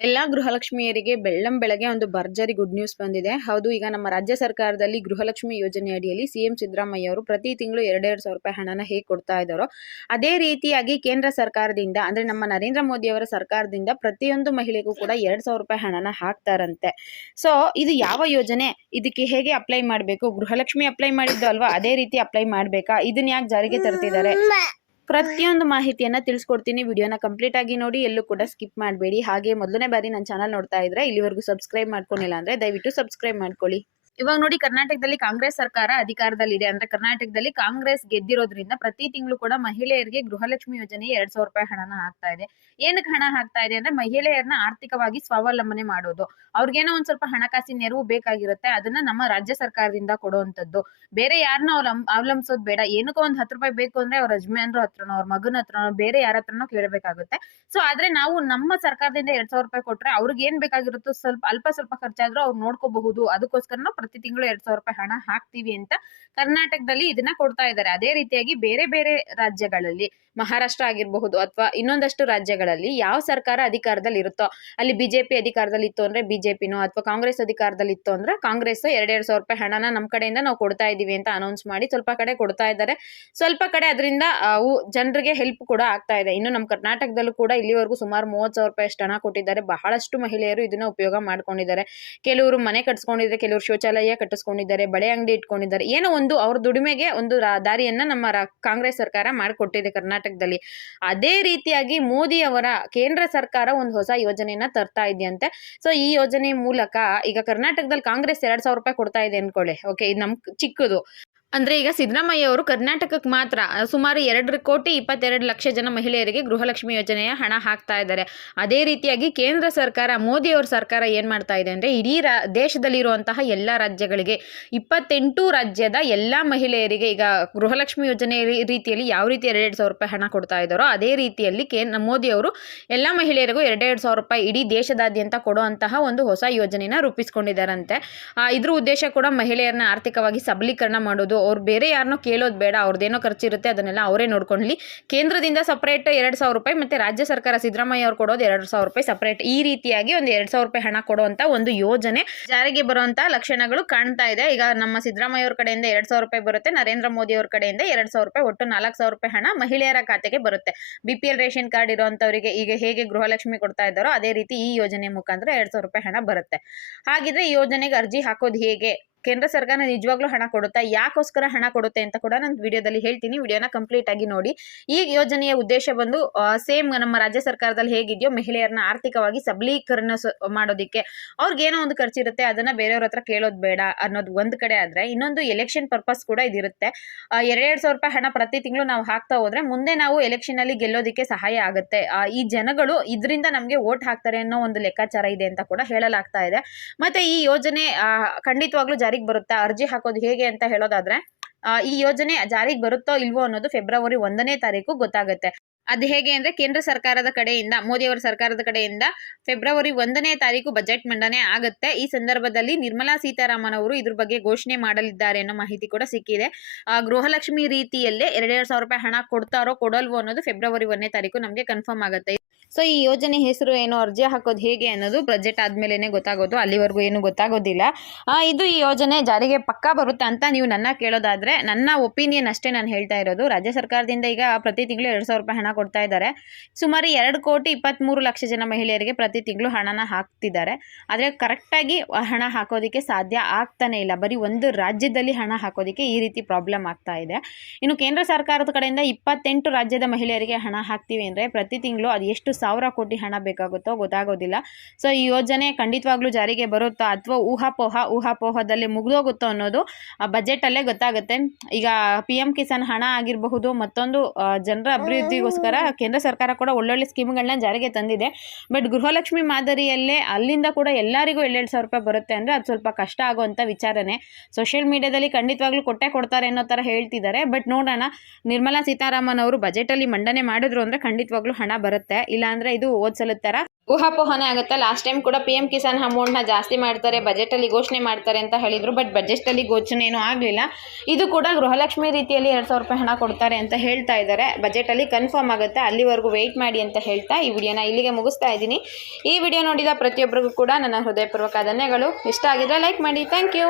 ಎಲ್ಲಾ ಗೃಹಲಕ್ಷ್ಮಿಯರಿಗೆ ಬೆಳ್ಳಂಬೆಳಗ್ಗೆ ಒಂದು ಭರ್ಜರಿ ಗುಡ್ ನ್ಯೂಸ್ ಬಂದಿದೆ. ಹೌದು, ಈಗ ನಮ್ಮ ರಾಜ್ಯ ಸರ್ಕಾರದಲ್ಲಿ ಗೃಹಲಕ್ಷ್ಮಿ ಯೋಜನೆ ಅಡಿಯಲ್ಲಿ ಸಿಎಂ ಸಿದ್ದರಾಮಯ್ಯ ಅವರು ಪ್ರತಿ ತಿಂಗಳು 2,200 ರೂಪಾಯಿ ಹಣನ ಹೇಗೆ ಕೊಡ್ತಾ ಇದ್ದಾರೋ, ಅದೇ ರೀತಿಯಾಗಿ ಕೇಂದ್ರ ಸರ್ಕಾರದಿಂದ ಅಂದ್ರೆ ನಮ್ಮ ನರೇಂದ್ರ ಮೋದಿ ಅವರ ಸರ್ಕಾರದಿಂದ ಪ್ರತಿಯೊಂದು ಮಹಿಳೆಗೂ ಕೂಡ 2,000 ರೂಪಾಯಿ ಹಣನ ಹಾಕ್ತಾರಂತೆ. ಸೊ ಇದು ಯಾವ ಯೋಜನೆ, ಇದಕ್ಕೆ ಹೇಗೆ ಅಪ್ಲೈ ಮಾಡಬೇಕು? ಗೃಹಲಕ್ಷ್ಮಿ ಅಪ್ಲೈ ಮಾಡಿದ್ದು ಅಲ್ವಾ, ಅದೇ ರೀತಿ ಅಪ್ಲೈ ಮಾಡಬೇಕಾ? ಇದನ್ನ ಯಾಕೆ ಜಾರಿಗೆ ತರ್ತಿದ್ದಾರೆ? ಪ್ರತಿಯೊಂದು ಮಾಹಿತಿಯನ್ನ ತಿಳಿಸ್ಕೊಡ್ತೀನಿ. ವಿಡಿಯೋನ ಕಂಪ್ಲೀಟ್ ಆಗಿ ನೋಡಿ, ಎಲ್ಲೂ ಕೂಡ ಸ್ಕಿಪ್ ಮಾಡಬೇಡಿ. ಹಾಗೆ ಮೊದಲನೇ ಬಾರಿ ನನ್ನ ಚಾನಲ್ ನೋಡ್ತಾ ಇದ್ರೆ, ಇಲ್ಲಿವರೆಗೂ ಸಬ್ಸ್ಕ್ರೈಬ್ ಮಾಡ್ಕೊಂಡಿಲ್ಲ ಅಂದ್ರೆ ದಯವಿಟ್ಟು ಸಬ್ಸ್ಕ್ರೈಬ್ ಮಾಡ್ಕೊಳ್ಳಿ. ಇವಾಗ ನೋಡಿ, ಕರ್ನಾಟಕದಲ್ಲಿ ಕಾಂಗ್ರೆಸ್ ಸರ್ಕಾರ ಅಧಿಕಾರದಲ್ಲಿದೆ. ಅಂದ್ರೆ ಕರ್ನಾಟಕದಲ್ಲಿ ಕಾಂಗ್ರೆಸ್ ಗೆದ್ದಿರೋದ್ರಿಂದ ಪ್ರತಿ ತಿಂಗಳು ಕೂಡ ಮಹಿಳೆಯರಿಗೆ ಗೃಹಲಕ್ಷ್ಮಿ ಯೋಜನೆ 2,000 ರೂಪಾಯಿ ಹಣನ ಹಾಕ್ತಾ ಇದೆ. ಏನಕ್ಕೆ ಹಣ ಹಾಕ್ತಾ ಇದೆ ಅಂದ್ರೆ, ಮಹಿಳೆಯರನ್ನ ಆರ್ಥಿಕವಾಗಿ ಸ್ವಾವಲಂಬನೆ ಮಾಡೋದು. ಅವ್ರಿಗೇನೋ ಒಂದ್ ಸ್ವಲ್ಪ ಹಣಕಾಸಿನ ನೆರವು ಬೇಕಾಗಿರುತ್ತೆ, ಅದನ್ನ ನಮ್ಮ ರಾಜ್ಯ ಸರ್ಕಾರದಿಂದ ಕೊಡುವಂತದ್ದು. ಬೇರೆ ಯಾರನ್ನ ಅವಲಂಬಿಸೋದು ಬೇಡ. ಏನಕ್ಕೋ ಒಂದ್ 10 ರೂಪಾಯಿ ಬೇಕು ಅಂದ್ರೆ ಅವ್ರ ಯಜಮಾನ್ರ ಹತ್ರನೋ, ಅವ್ರ ಮಗನ ಹತ್ರನೋ, ಬೇರೆ ಯಾರ ಹತ್ರನೋ ಕೇಳಬೇಕಾಗುತ್ತೆ. ಸೊ ಆದ್ರೆ ನಾವು ನಮ್ಮ ಸರ್ಕಾರದಿಂದ 2,000 ರೂಪಾಯಿ ಕೊಟ್ರೆ ಅವ್ರಿಗೆ ಏನ್ ಬೇಕಾಗಿರುತ್ತೋ ಅಲ್ಪ ಸ್ವಲ್ಪ ಖರ್ಚಾದ್ರೂ ಅವ್ರು ನೋಡ್ಕೋಬಹುದು. ಅದಕ್ಕೋಸ್ಕರ ನಾವು ಪ್ರತಿ ತಿಂಗಳು 2,000 ರೂಪಾಯಿ ಹಣ ಹಾಕ್ತೀವಿ ಅಂತ ಕರ್ನಾಟಕದಲ್ಲಿ ಇದನ್ನ ಕೊಡ್ತಾ ಇದ್ದಾರೆ. ಅದೇ ರೀತಿಯಾಗಿ ಬೇರೆ ಬೇರೆ ರಾಜ್ಯಗಳಲ್ಲಿ, ಮಹಾರಾಷ್ಟ್ರ ಆಗಿರಬಹುದು ಅಥವಾ ಇನ್ನೊಂದಷ್ಟು ರಾಜ್ಯಗಳಲ್ಲಿ ಯಾವ ಸರ್ಕಾರ ಅಧಿಕಾರದಲ್ಲಿ ಇರುತ್ತೋ, ಅಲ್ಲಿ ಬಿಜೆಪಿ ಅಧಿಕಾರದಲ್ಲಿ ಇತ್ತು ಅಂದ್ರೆ ಬಿಜೆಪಿನೋ, ಅಥವಾ ಕಾಂಗ್ರೆಸ್ ಅಧಿಕಾರದಲ್ಲಿ ಇತ್ತು ಅಂದ್ರೆ ಕಾಂಗ್ರೆಸ್ 2,200 ರೂಪಾಯಿ ಹಣನ ನಮ್ಮ ಕಡೆಯಿಂದ ನಾವು ಕೊಡ್ತಾ ಇದೀವಿ ಅಂತ ಅನೌನ್ಸ್ ಮಾಡಿ ಸ್ವಲ್ಪ ಕಡೆ ಕೊಡ್ತಾ ಇದ್ದಾರೆ. ಸ್ವಲ್ಪ ಕಡೆ ಅದರಿಂದ ಜನರಿಗೆ ಹೆಲ್ಪ್ ಕೂಡ ಆಗ್ತಾ ಇದೆ. ಇನ್ನು ನಮ್ಮ ಕರ್ನಾಟಕದಲ್ಲೂ ಕೂಡ ಇಲ್ಲಿವರೆಗೂ ಸುಮಾರು 30,000 ರೂಪಾಯಿ ಅಷ್ಟು ಹಣ ಕೊಟ್ಟಿದ್ದಾರೆ. ಬಹಳಷ್ಟು ಮಹಿಳೆಯರು ಇದನ್ನ ಉಪಯೋಗ ಮಾಡ್ಕೊಂಡಿದ್ದಾರೆ. ಕೆಲವರು ಮನೆ ಕಟ್ಸ್ಕೊಂಡಿದ್ದಾರೆ, ಕೆಲವರು ಶೌಚಾಲಯ ಕಟ್ಟಿಸ್ಕೊಂಡಿದ್ದಾರೆ, ಬಳೆ ಅಂಗಡಿ ಇಟ್ಕೊಂಡಿದ್ದಾರೆ. ಏನೋ ಒಂದು ಅವ್ರ ದುಡಿಮೆಗೆ ಒಂದು ದಾರಿಯನ್ನ ನಮ್ಮ ಕಾಂಗ್ರೆಸ್ ಸರ್ಕಾರ ಮಾಡಿಕೊಟ್ಟಿದೆ ಕರ್ನಾಟಕದಲ್ಲಿ. ಅದೇ ರೀತಿಯಾಗಿ ಮೋದಿ ಅವರ ಕೇಂದ್ರ ಸರ್ಕಾರ ಒಂದು ಹೊಸ ಯೋಜನೆಯನ್ನ ತರ್ತಾ ಇದೆಯಂತೆ. ಸೊ ಈ ಯೋಜನೆ ಮೂಲಕ ಈಗ ಕರ್ನಾಟಕದಲ್ಲಿ ಕಾಂಗ್ರೆಸ್ 2,000 ರೂಪಾಯಿ ಕೊಡ್ತಾ ಇದೆ ಅನ್ಕೊಳ್ಳಿ. ಓಕೆ, ಇದು ನಮ್ ಚಿಕ್ಕದು. ಅಂದ್ರೆ ಈಗ ಸಿದ್ದರಾಮಯ್ಯ ಅವರು ಕರ್ನಾಟಕಕ್ಕೆ ಮಾತ್ರ ಸುಮಾರು 2,22,00,000 ಜನ ಮಹಿಳೆಯರಿಗೆ ಗೃಹಲಕ್ಷ್ಮಿ ಯೋಜನೆಯ ಹಣ ಹಾಕ್ತಾ ಇದ್ದಾರೆ. ಅದೇ ರೀತಿಯಾಗಿ ಕೇಂದ್ರ ಸರ್ಕಾರ, ಮೋದಿ ಅವರ ಸರ್ಕಾರ ಏನ್ ಮಾಡ್ತಾ ಇದೆ ಅಂದ್ರೆ, ಇಡೀ ದೇಶದಲ್ಲಿರುವಂತಹ ಎಲ್ಲಾ ರಾಜ್ಯಗಳಿಗೆ 28 ರಾಜ್ಯದ ಎಲ್ಲಾ ಮಹಿಳೆಯರಿಗೆ ಈಗ ಗೃಹಲಕ್ಷ್ಮಿ ಯೋಜನೆ ರೀತಿಯಲ್ಲಿ ಯಾವ ರೀತಿ 2,200 ರೂಪಾಯಿ ಹಣ ಕೊಡ್ತಾ ಇದ್ದಾರೋ, ಅದೇ ರೀತಿಯಲ್ಲಿ ಮೋದಿ ಅವರು ಎಲ್ಲಾ ಮಹಿಳೆಯರಿಗೂ 2,200 ರೂಪಾಯಿ ಇಡೀ ದೇಶದಾದ್ಯಂತ ಕೊಡುವಂತಹ ಒಂದು ಹೊಸ ಯೋಜನೆನ ರೂಪಿಸ್ಕೊಂಡಿದ್ದಾರಂತೆ. ಇದ್ರ ಉದ್ದೇಶ ಕೂಡ ಮಹಿಳೆಯರನ್ನ ಆರ್ಥಿಕವಾಗಿ ಸಬಲೀಕರಣ ಮಾಡೋದು. ಅವ್ರು ಬೇರೆ ಯಾರನ್ನೋ ಕೇಳೋದು ಬೇಡ, ಅವ್ರದ್ದೇನೋ ಖರ್ಚಿರುತ್ತೆ ಅದನ್ನೆಲ್ಲ ಅವರೇ ನೋಡ್ಕೊಳ್ಳಿ. ಕೇಂದ್ರದಿಂದ ಸಪರೇಟ್ 2,000 ರೂಪಾಯಿ, ಮತ್ತೆ ರಾಜ್ಯ ಸರ್ಕಾರ ಸಿದ್ದರಾಮಯ್ಯ ಅವ್ರು ಕೊಡೋದು 2,000 ರೂಪಾಯಿ ಸಪರೇಟ್. ಈ ರೀತಿಯಾಗಿ ಒಂದು 2,000 ರೂಪಾಯಿ ಹಣ ಕೊಡುವಂತ ಒಂದು ಯೋಜನೆ ಜಾರಿಗೆ ಬರುವಂತ ಲಕ್ಷಣಗಳು ಕಾಣ್ತಾ ಇದೆ. ಈಗ ನಮ್ಮ ಸಿದ್ದರಾಮಯ್ಯ ಅವ್ರ ಕಡೆಯಿಂದ 2,000 ರೂಪಾಯಿ ಬರುತ್ತೆ, ನರೇಂದ್ರ ಮೋದಿ ಅವ್ರ ಕಡೆಯಿಂದ 2,000 ರೂಪಾಯಿ, ಒಟ್ಟು 4,000 ರೂಪಾಯಿ ಹಣ ಮಹಿಳೆಯರ ಖಾತೆಗೆ ಬರುತ್ತೆ. BPL ರೇಷನ್ ಕಾರ್ಡ್ ಇರುವಂತವರಿಗೆ ಈಗ ಹೇಗೆ ಗೃಹಲಕ್ಷ್ಮಿ ಕೊಡ್ತಾ ಇದ್ದಾರೋ ಅದೇ ರೀತಿ ಈ ಯೋಜನೆ ಮುಖಾಂತರ 2,000 ರೂಪಾಯಿ ಹಣ ಬರುತ್ತೆ. ಹಾಗಿದ್ರೆ ಈ ಯೋಜನೆಗೆ ಅರ್ಜಿ ಹಾಕೋದು ಹೇಗೆ? ಕೇಂದ್ರ ಸರ್ಕಾರ ನಿಜವಾಗ್ಲೂ ಹಣ ಕೊಡುತ್ತಾ, ಯಾಕೋಸ್ಕರ ಹಣ ಕೊಡುತ್ತೆ ಅಂತ ಕೂಡ ನಾನು ವಿಡಿಯೋದಲ್ಲಿ ಹೇಳ್ತೀನಿ. ವಿಡಿಯೋನ ಕಂಪ್ಲೀಟ್ ಆಗಿ ನೋಡಿ. ಈ ಯೋಜನೆಯ ಉದ್ದೇಶ ಬಂದು ಸೇಮ್ ನಮ್ಮ ರಾಜ್ಯ ಸರ್ಕಾರದಲ್ಲಿ ಹೇಗಿದೆಯೋ ಮಹಿಳೆಯರನ್ನ ಆರ್ಥಿಕವಾಗಿ ಸಬಲೀಕರಣ ಮಾಡೋದಿಕ್ಕೆ. ಅವ್ರಿಗೇನೋ ಒಂದು ಖರ್ಚಿರುತ್ತೆ, ಅದನ್ನ ಬೇರೆಯವ್ರ ಹತ್ರ ಕೇಳೋದು ಬೇಡ ಅನ್ನೋದು ಒಂದ್ ಕಡೆ ಆದ್ರೆ, ಇನ್ನೊಂದು ಎಲೆಕ್ಷನ್ ಪರ್ಪಸ್ ಕೂಡ ಇದಿರುತ್ತೆ. 2,200 ರೂಪಾಯಿ ಹಣ ಪ್ರತಿ ತಿಂಗಳು ನಾವು ಹಾಕ್ತಾ ಹೋದ್ರೆ ಮುಂದೆ ನಾವು ಎಲೆಕ್ಷನ್ ಅಲ್ಲಿ ಗೆಲ್ಲೋದಿಕ್ಕೆ ಸಹಾಯ ಆಗುತ್ತೆ. ಈ ಜನಗಳು ಇದರಿಂದ ನಮ್ಗೆ ವೋಟ್ ಹಾಕ್ತಾರೆ ಅನ್ನೋ ಒಂದು ಲೆಕ್ಕಾಚಾರ ಇದೆ ಅಂತ ಕೂಡ ಹೇಳಲಾಗ್ತಾ ಇದೆ. ಮತ್ತೆ ಈ ಯೋಜನೆ ಖಂಡಿತವಾಗ್ಲೂ ಜಾರಿಗೆ ಬರುತ್ತಾ, ಅರ್ಜಿ ಹಾಕೋದು ಹೇಗೆ ಅಂತ ಹೇಳೋದಾದ್ರೆ, ಈ ಯೋಜನೆ ಜಾರಿಗೆ ಬರುತ್ತೋ ಇಲ್ವೋ ಅನ್ನೋದು ಫೆಬ್ರವರಿ 1ನೇ ತಾರೀಕು ಗೊತ್ತಾಗುತ್ತೆ. ಅದು ಹೇಗೆ ಅಂದ್ರೆ, ಕೇಂದ್ರ ಸರ್ಕಾರದ ಕಡೆಯಿಂದ, ಮೋದಿ ಅವರ ಸರ್ಕಾರದ ಕಡೆಯಿಂದ ಫೆಬ್ರವರಿ 1ನೇ ತಾರೀಕು ಬಜೆಟ್ ಮಂಡನೆ ಆಗುತ್ತೆ. ಈ ಸಂದರ್ಭದಲ್ಲಿ ನಿರ್ಮಲಾ ಸೀತಾರಾಮನ್ ಅವರು ಇದ್ರ ಬಗ್ಗೆ ಘೋಷಣೆ ಮಾಡಲಿದ್ದಾರೆ ಅನ್ನೋ ಮಾಹಿತಿ ಕೂಡ ಸಿಕ್ಕಿದೆ. ಗೃಹಲಕ್ಷ್ಮಿ ರೀತಿಯಲ್ಲೇ 2,200 ರೂಪಾಯಿ ಹಣ ಕೊಡ್ತಾರೋ ಕೊಡಲ್ವೋ ಅನ್ನೋದು ಫೆಬ್ರವರಿ 1ನೇ ತಾರೀಕು ನಮಗೆ ಕನ್ಫರ್ಮ್ ಆಗುತ್ತೆ. ಸೊ ಈ ಯೋಜನೆ ಹೆಸರು ಏನು, ಅರ್ಜಿ ಹಾಕೋದು ಹೇಗೆ ಅನ್ನೋದು ಬಜೆಟ್ ಆದ್ಮೇಲೆ ಗೊತ್ತಾಗೋದು, ಅಲ್ಲಿವರೆಗೂ ಏನು ಗೊತ್ತಾಗೋದಿಲ್ಲ. ಇದು ಈ ಯೋಜನೆ ಜಾರಿಗೆ ಪಕ್ಕಾ ಬರುತ್ತೆ ಅಂತ ನೀವು ನನ್ನ ಕೇಳೋದಾದ್ರೆ, ನನ್ನ ಒಪಿನಿಯನ್ ಅಷ್ಟೇ ನಾನು ಹೇಳ್ತಾ ಇರೋದು. ರಾಜ್ಯ ಸರ್ಕಾರದಿಂದ ಈಗ ಪ್ರತಿ ತಿಂಗಳು 2,000 ರೂಪಾಯಿ ಹಣ ಕೊಡ್ತಾ ಇದ್ದಾರೆ. ಸುಮಾರು 2,23,00,000 ಜನ ಮಹಿಳೆಯರಿಗೆ ಪ್ರತಿ ತಿಂಗಳು ಹಣನ ಹಾಕ್ತಿದ್ದಾರೆ. ಆದರೆ ಕರೆಕ್ಟಾಗಿ ಹಣ ಹಾಕೋದಕ್ಕೆ ಸಾಧ್ಯ ಆಗ್ತಾನೆ ಇಲ್ಲ. ಬರೀ ಒಂದು ರಾಜ್ಯದಲ್ಲಿ ಹಣ ಹಾಕೋದಕ್ಕೆ ಈ ರೀತಿ ಪ್ರಾಬ್ಲಮ್ ಆಗ್ತಾ ಇದೆ. ಇನ್ನು ಕೇಂದ್ರ ಸರ್ಕಾರದ ಕಡೆಯಿಂದ 28 ರಾಜ್ಯದ ಮಹಿಳೆಯರಿಗೆ ಹಣ ಹಾಕ್ತೀವಿ ಅಂದರೆ ಪ್ರತಿ ತಿಂಗಳು ಅದು ಎಷ್ಟು 1,000 ಕೋಟಿ ಹಣ ಬೇಕಾಗುತ್ತೋ ಗೊತ್ತಾಗೋದಿಲ್ಲ. ಸೊ ಈ ಯೋಜನೆ ಖಂಡಿತವಾಗ್ಲೂ ಜಾರಿಗೆ ಬರುತ್ತಾ ಅಥವಾ ಊಹಾಪೋಹದಲ್ಲಿ ಮುಗಿದೋಗುತ್ತೋ ಅನ್ನೋದು ಬಜೆಟ್ ಅಲ್ಲೇ ಗೊತ್ತಾಗುತ್ತೆ. ಈಗ PM ಕಿಸಾನ್ ಹಣ ಆಗಿರಬಹುದು, ಮತ್ತೊಂದು ಜನರ ಅಭಿವೃದ್ಧಿಗೋಸ್ಕರ ಕೇಂದ್ರ ಸರ್ಕಾರ ಕೂಡ ಒಳ್ಳೊಳ್ಳೆ ಸ್ಕೀಮ್ಗಳನ್ನ ಜಾರಿಗೆ ತಂದಿದೆ. ಬಟ್ ಗೃಹಲಕ್ಷ್ಮಿ ಮಾದರಿಯಲ್ಲೇ ಅಲ್ಲಿಂದ ಕೂಡ ಎಲ್ಲರಿಗೂ 2,200 ರೂಪಾಯಿ ಬರುತ್ತೆ ಅಂದರೆ ಅದು ಸ್ವಲ್ಪ ಕಷ್ಟ ಆಗುವಂಥ ವಿಚಾರನೆ. ಸೋಷಿಯಲ್ ಮೀಡಿಯಾದಲ್ಲಿ ಖಂಡಿತವಾಗ್ಲೂ ಕೊಡ್ತಾರೆ ಅನ್ನೋ ಥರ ಹೇಳ್ತಿದ್ದಾರೆ. ಬಟ್ ನೋಡೋಣ, ನಿರ್ಮಲಾ ಸೀತಾರಾಮನ್ ಅವರು ಬಜೆಟಲ್ಲಿ ಮಂಡನೆ ಮಾಡಿದ್ರು ಅಂದರೆ ಖಂಡಿತವಾಗ್ಲೂ ಹಣ ಬರುತ್ತೆ. ಇಲ್ಲ ಅಂದರೆ ಇದು ಓದ್ಸಲ ಥರ ಊಹಾಪೋಹನೆ ಆಗುತ್ತೆ. ಲಾಸ್ಟ್ ಟೈಮ್ ಕೂಡ PM ಕಿಸಾನ್ ಅಮೌಂಟ್ನ ಜಾಸ್ತಿ ಮಾಡ್ತಾರೆ, ಬಜೆಟಲ್ಲಿ ಘೋಷಣೆ ಮಾಡ್ತಾರೆ ಅಂತ ಹೇಳಿದರು. ಬಟ್ ಬಜೆಟಲ್ಲಿ ಘೋಷಣೆ ಏನೂ ಆಗಲಿಲ್ಲ. ಇದು ಕೂಡ ಗೃಹಲಕ್ಷ್ಮಿ ರೀತಿಯಲ್ಲಿ 2,000 ರೂಪಾಯಿ ಹಣ ಕೊಡ್ತಾರೆ ಅಂತ ಹೇಳ್ತಾ ಇದ್ದಾರೆ. ಬಜೆಟಲ್ಲಿ ಕನ್ಫರ್ಮ್ ಆಗುತ್ತೆ, ಅಲ್ಲಿವರೆಗೂ ವೆಯ್ಟ್ ಮಾಡಿ ಅಂತ ಹೇಳ್ತಾ ಈ ವಿಡಿಯೋನ ಇಲ್ಲಿಗೆ ಮುಗಿಸ್ತಾ ಇದ್ದೀನಿ. ಈ ವಿಡಿಯೋ ನೋಡಿದ ಪ್ರತಿಯೊಬ್ಬರಿಗೂ ಕೂಡ ನನ್ನ ಹೃದಯಪೂರ್ವಕ ಧನ್ಯಗಳು. ಇಷ್ಟ ಆಗಿದ್ರೆ ಲೈಕ್ ಮಾಡಿ. Thank you.